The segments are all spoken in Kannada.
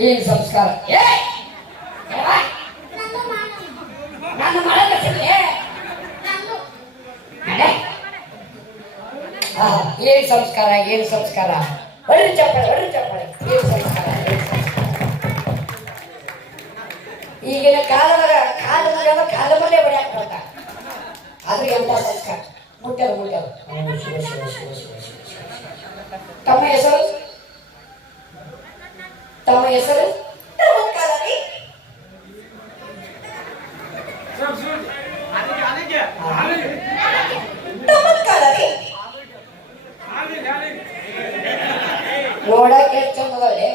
ಏನ್ ಸಂಸ್ಕಾರ ನನ್ನ ಮಾಡಲ್ಲ ಏನ್ ಸಂಸ್ಕಾರ ಏನ್ ಸಂಸ್ಕಾರ ಹೊಳ್ಳಿ ಚಪ್ಪಳೆ ಏನ್ ಸಂಸ್ಕಾರ ಈಗಿನ ಕಾಲದ ಕಾಲ ಮನೆ ಬಡಿಯಾಕ ಬರ್ತಾರ ಆದ್ರೆ ಎಂತ ಸಂಸ್ಕಾರ ಮುಟ್ಟ್ಯಾರ ತಮ್ಮ ಹೆಸರು ನೋಡಕ್ಕೆ ಎಷ್ಟು ಚಂದದಲ್ಲೇ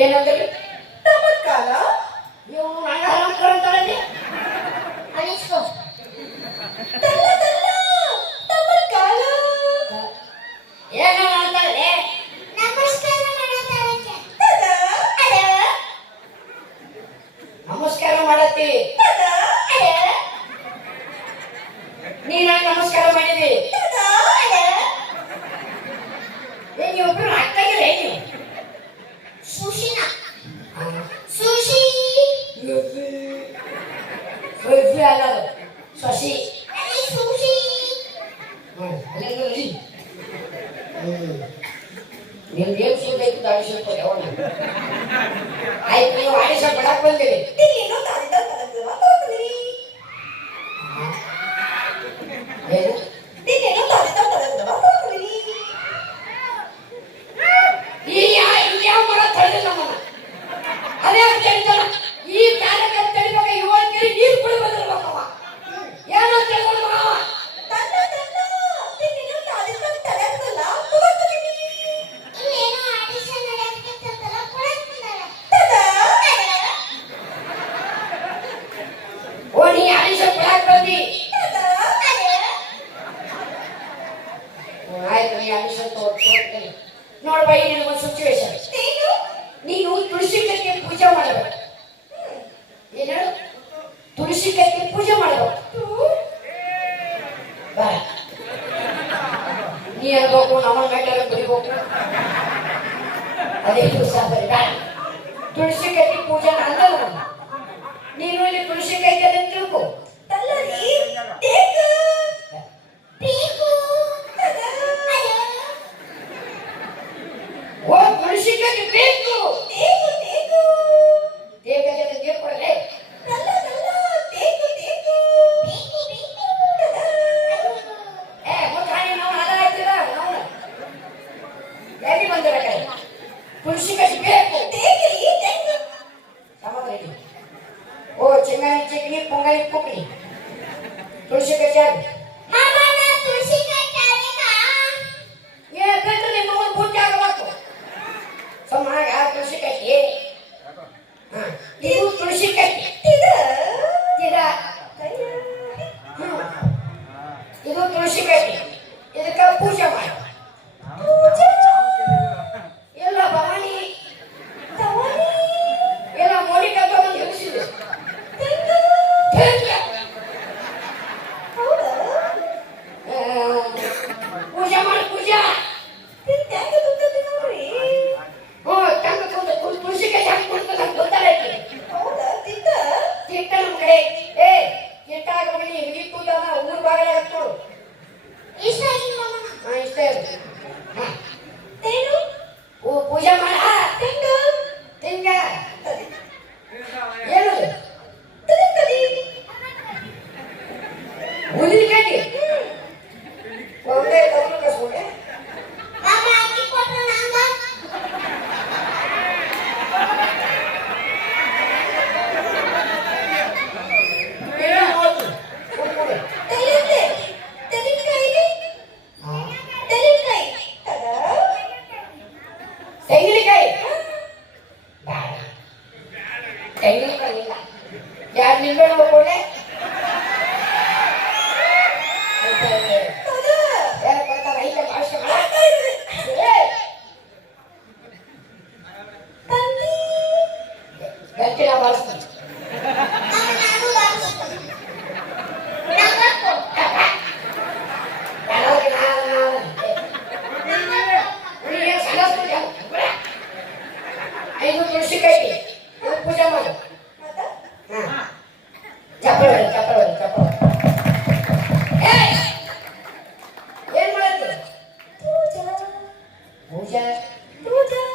ಏನಂದ್ರಿ ಕಾಲ ಇವನು ಅಂತಾರಲ್ಲಿ ಅನಿಸ್ಕೋ ನಮಸ್ಕಾರ ಮಾಡತ್ತಿ ನೀನ ನಮಸ್ಕಾರ ಮಾಡಿದಿ ನೀವೊಬ್ರು ಆಗ್ತಾಗಿಲ್ಲ ನೀವು ಸುಶಿನ ಸುಶಿ ಅಲ್ಲ ಶಶಿ ಸುಶಿ ನಿಮ್ಗೆ ಏನ್ ಸುಳ್ಳು ಆಡಿಸೋದು ಅವನ ಆಯ್ತು ನೀವು ಆಡಿಸ ಬಿಡಕ್ ಬಂದಿರಿ ಅದೇ ಈ ಕಾರ್ಯಕ್ಕೆ ತಡಿಬೇಕು ಯುವಕರಿಗೆ ನೀರು ಕುಡಿ ಬಂದಿರ್ಬೇಕವ ಏನೋ ನೀ ಆಡಿಸ ಬಿಡಕ್ ಬಂದಿ ಆಯ್ತು ನೀ ಆಡಿಸ ನೋಡ್ಬಾ ನಿನಗೊಂದು ಸಿಚುವೇಶನ್ ನೀನು ತುಳಸಿ ಕಟ್ಟಿಗೆ ಪೂಜೆ ಮಾಡಬೇಕು ಏನು ತುಳಸಿ ಕಟ್ಟಿಗೆ ಪೂಜೆ ಮಾಡಬೇಕು ನೀ ಅನ್ಬೇಕು ನಮ್ಮ ಮ್ಯಾಟರ್ ಬರಿಬೇಕು ಅದೇ ತುಳಸಿ ಕಟ್ಟಿಗೆ ಪೂಜೆ ಅಂದಲ್ಲ ನೀನು ಇಲ್ಲಿ ತುಳಸಿ ಕೈಗೆ ಅಂತ ತಿಳ್ಕೊ ಓ ತುಳಸಿ ಕಟ್ಟಿ ಬೇಕು ನೀರು ಕೊಡಲೇ ತುಳಸಿ ಕಟ್ಟಿ ಬೇಕು ಓ ಚೆಂಗಾಯಿ ಚಟ್ನಿ ಪೊಂಗಲಿ ಪುಕ್ಲಿ ತುಳಸಿ ಕಟ್ಟಿ ನಿಮ್ಮ ಪೂಜೆ ಆಗಬೇಕು ಸಮಾಗ ತುಳಸಿ ಕಟ್ಟಿ ಇದು ತುಳಸಿ ಕಟ್ಟಿ ಇದು ತುಳಸಿ ಕಟ್ಟಿ ಇದಕ್ಕೆ ಪೂಜೆ ಮಾಡಿ ಎಲ್ಲ ಭವಾನಿ ಎಲ್ಲ ಮೋನಿಕಾ ಬಂದು ಹಿಡಿಸಿದೆ ಪೂಜೆ ಮಾಡಿ ಪೂಜಾ ತುಳಸಿ ಕಟ್ಟಿ ಹಾಕ್ಬಿಡ್ತದೆ ಗೊತ್ತಾಗೈತಿ ತಿಟ್ಟ ನಮ್ಮ ಕಡೆ ತಿಟ್ಟ ಹಾಕಿ ಹಿಡಿ ಕೂದಲ ಊರು ಬಾಗಿಲ ಹಚ್ಚೋಡು ಇಷ್ಟ ಪೂಜೆ ಮಾಡ ತಿಂಗ ಏನು ಊದಿನ ಕಟ್ಟಿ ಒಂದೇ ತಗೊಂಡು ಕಸ್ಕೊಂಡೆ ತೆಂಗಿನಕಾಯಿ ಇಲ್ಲ ಯಾರು ನಿಲ್ಬೇಡ ಹೋಗ್ಕೊಳ್ಳೆ ಚಪ್ಪಳ ಚಪ್ಪಳ ಏನ್ ಮಾಡ್ತೀವಿ ಪೂಜಾ